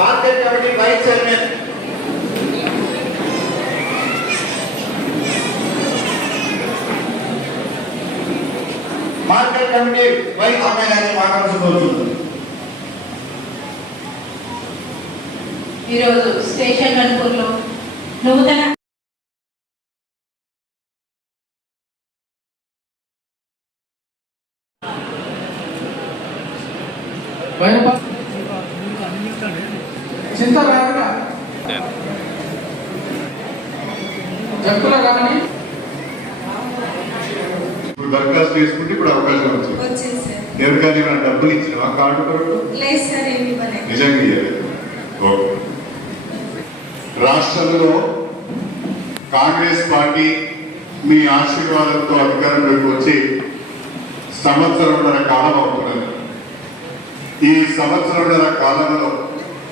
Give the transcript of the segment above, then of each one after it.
Market committee vice chairman. Market committee vice chairman అని మాట్లాడుకోవచ్చు. ఈరోజు స్టేషన్ గన్పూర్లో నూతన వైరప చింత రాకుండా జక్కుల కానీ ఇప్పుడు దరఖాస్తు చేసుకుంటే ఇప్పుడు అవకాశం వచ్చింది. ఎవరికైనా ఏమైనా డబ్బులు ఇచ్చిన ఆ కార్డు కొరకు? నిజంగా ఓకే. రాష్ట్రంలో కాంగ్రెస్ పార్టీ మీ ఆశీర్వాదంతో అధికారంలోకి వచ్చి సంవత్సరంన్నర కాలం అవుతున్నది. ఈ సంవత్సరంన్నర కాలంలో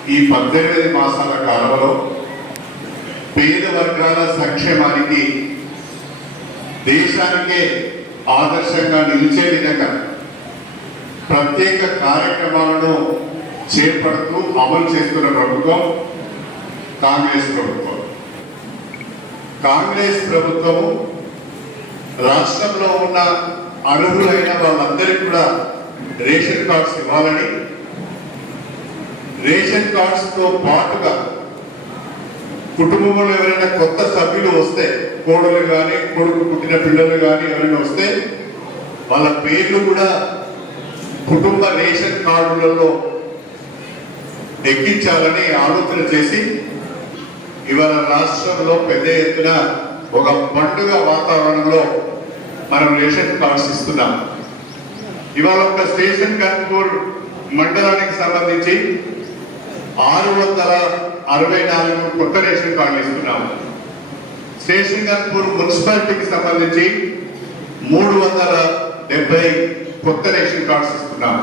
ఈ పద్దెనిమిది మాసాల కాలంలో పేద వర్గాల సంక్షేమానికి దేశానికే ఆదర్శంగా నిలిచే విధంగా ప్రత్యేక కార్యక్రమాలను చేపడుతూ అమలు చేస్తున్న ప్రభుత్వం కాంగ్రెస్ ప్రభుత్వం. కాంగ్రెస్ ప్రభుత్వం రాష్ట్రంలో ఉన్న అర్హులైన వాళ్ళందరికీ కూడా రేషన్ కార్డ్స్ ఇవ్వాలని రేషన్ కార్డ్స్తో పాటుగా కుటుంబంలో ఎవరైనా కొత్త సభ్యులు వస్తే కోడలు కానీ కొడుకు పుట్టిన పిల్లలు కానీ ఎవరైనా వస్తే వాళ్ళ పేర్లు కూడా కుటుంబ రేషన్ కార్డులలో ఎక్కించాలని ఆలోచన చేసి ఇవాళ రాష్ట్రంలో పెద్ద ఎత్తున ఒక పండుగ వాతావరణంలో మనం రేషన్ కార్డ్స్ ఇస్తున్నాం. ఇవాళ ఒక స్టేషన్ కన్పూర్ మండలానికి సంబంధించి ఆరు వందల అరవై నాలుగు కొత్త రేషన్ కార్డులు ఇస్తున్నాము. స్టేషన్ గన్పూర్ మున్సిపాలిటీకి సంబంధించి మూడు వందల డెబ్బై కొత్త రేషన్ కార్డ్స్ ఇస్తున్నాము.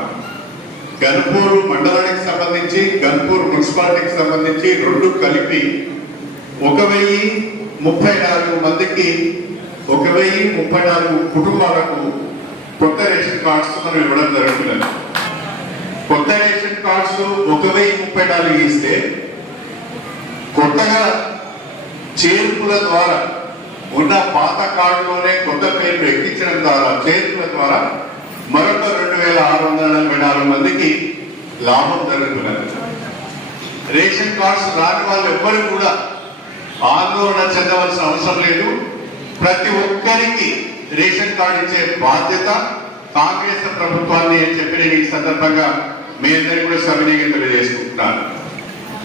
గన్పూర్ మండలానికి సంబంధించి గన్పూర్ మున్సిపాలిటీకి సంబంధించి రెండు కలిపి ఒక వెయ్యి ముప్పై నాలుగు మందికి ఒక వెయ్యి ముప్పై నాలుగు కుటుంబాలకు కొత్త రేషన్ కార్డ్స్ మనం ఇవ్వడం జరుగుతున్నది. కొత్త రేషన్ ఒక వెయ్యి ముప్పై నాలుగు ఇస్తే కొత్తగా చేర్పుల ద్వారా ఉన్న పాత కార్డులోనే కొత్త పేర్లు ఎక్కించడం ద్వారా చేర్పుల ద్వారా మరొక రెండు వేల ఆరు వందల నలభై నాలుగు మందికి లాభం జరుగుతున్నది. రేషన్ కార్డ్స్ రాని వాళ్ళు ఎవ్వరు కూడా ఆందోళన చెందవలసిన అవసరం లేదు. ప్రతి ఒక్కరికి రేషన్ కార్డు ఇచ్చే బాధ్యత కాంగ్రెస్ ప్రభుత్వాన్ని అని చెప్పి నేను ఈ సందర్భంగా మీ అందరికీ కూడా సవినీయంగా తెలియజేసుకుంటున్నాను.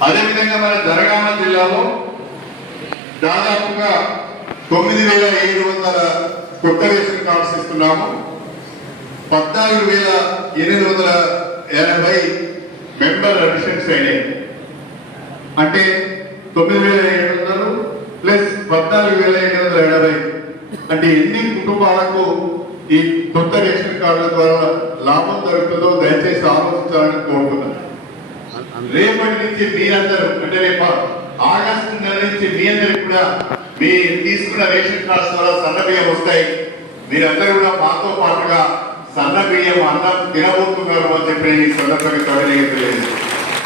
అదేవిధంగా మన జనగామ జిల్లాలో దాదాపుగా తొమ్మిది వేల ఏడు వందల కొత్త రేషన్ కార్డ్స్ ఇస్తున్నాము. పద్నాలుగు వేల ఎనిమిది వందల ఎనభై మెంబర్ అడిషన్స్ అయినాయి. అంటే తొమ్మిది వేల ఏడు వందలు ప్లస్ పద్నాలుగు వేల ఏడు వందల ఎనభై అంటే ఎన్ని కుటుంబాలకు ఈ కొత్త రేషన్ కార్డుల ద్వారా లాభం జరుగుతుందో దయచేసి ఆలోచించాలని కోరుతున్నాను. రేపటి నుంచి మీరందరూ అంటే రేపు ఆగస్టు నెల నుంచి మీ అందరికి కూడా మీ తీసుకున్న రేషన్ కార్డ్స్ ద్వారా సన్న బియ్యం వస్తాయి. మీరందరూ కూడా మాతో పాటుగా సన్న బియ్యం అన్నం తినబోతున్నారు అని చెప్పి ఈ సందర్భంగా తెలియజేస్తున్నాను